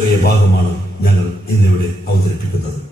ചെറിയ ഭാഗമാണ് ഞങ്ങൾ ഇന്നിവിടെ അവതരിപ്പിക്കുന്നത്.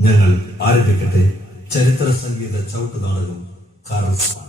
ഞങ്ങൾ ആരംഭിക്കട്ടെ. ചരിത്ര സംഗീത ചവിട്ട് നാടകം കാർൽസ്മാൻ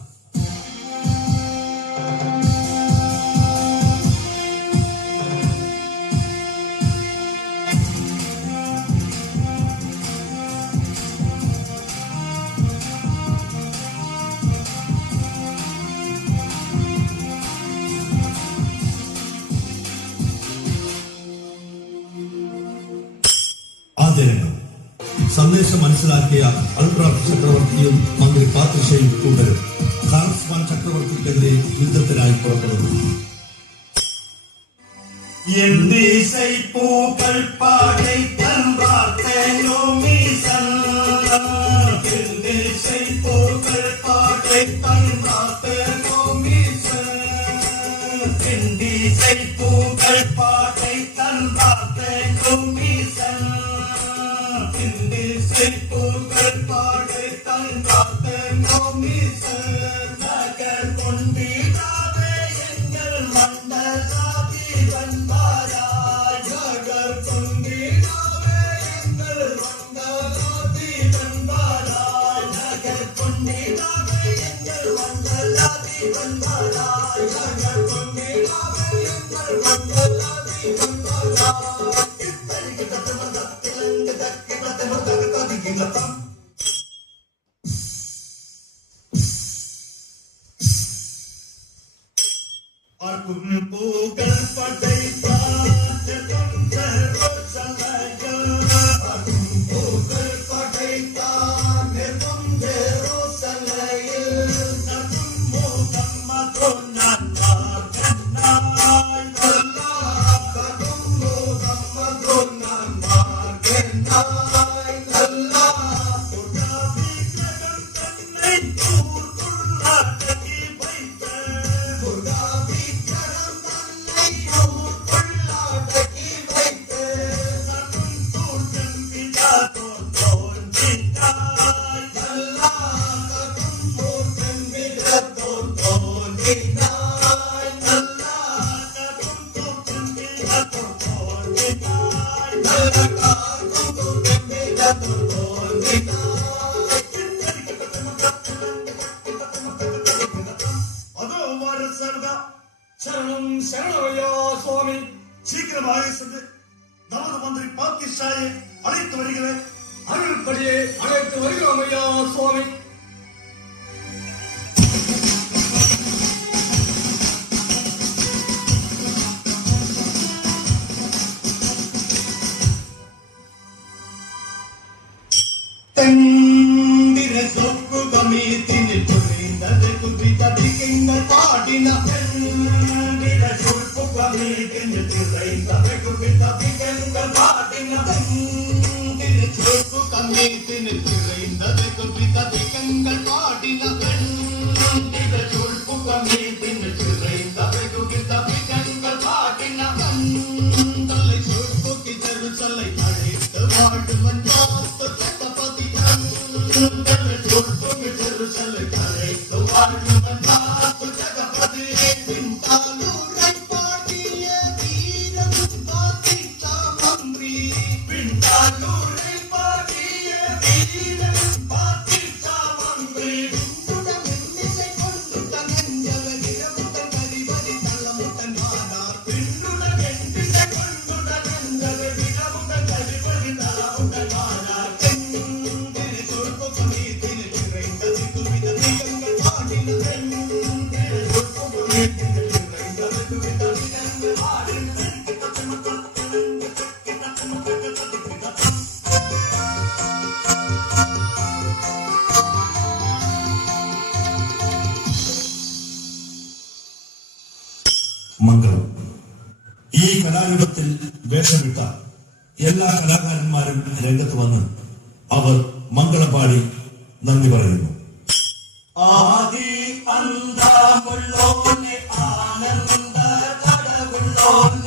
മനസ്സിലാക്കിയ അൽറാഫ് ചക്രവർത്തിയും മന്ത്രി പാത്രിഷയും തുടരും ഹാൻസ്മാൻ ചക്രവർത്തിക്കെതിരെ യുദ്ധത്തിനായി പുറപ്പെടുന്നു എന്റെ പൂക്കൾ പാടൈ തൻ വാർത്തയോ മീ സന്നം Oh, சரணம் சரணமையா சுவாமி. சீக்கிரமாக சென்று நமது மந்திரி பாக்கிஷாயை அழைத்து வருகிறேன் அருள்படியே அழைத்து வருகிறோம் ஐயா சுவாமி. தவிக்கின்ற பாடின சொல்பு கவிக்கின்ற திரைந்தவைக்கு தவிக்கின்ற பாடின சொல்பு கம்மித்தின் திரைந்தவைக்கு தவிக்கின்ற பாடின சொல்பு கம்மித்தின் മംഗളം. ഈ കലാരൂപത്തിൽ വേഷമിട്ട എല്ലാ കലാകാരന്മാരും രംഗത്ത് വന്ന് അവർ മംഗളം പാടി നന്ദി പറയുന്നു. ആദി ஆனந்த முள்ளோனே ஆனந்த கடவுளோனே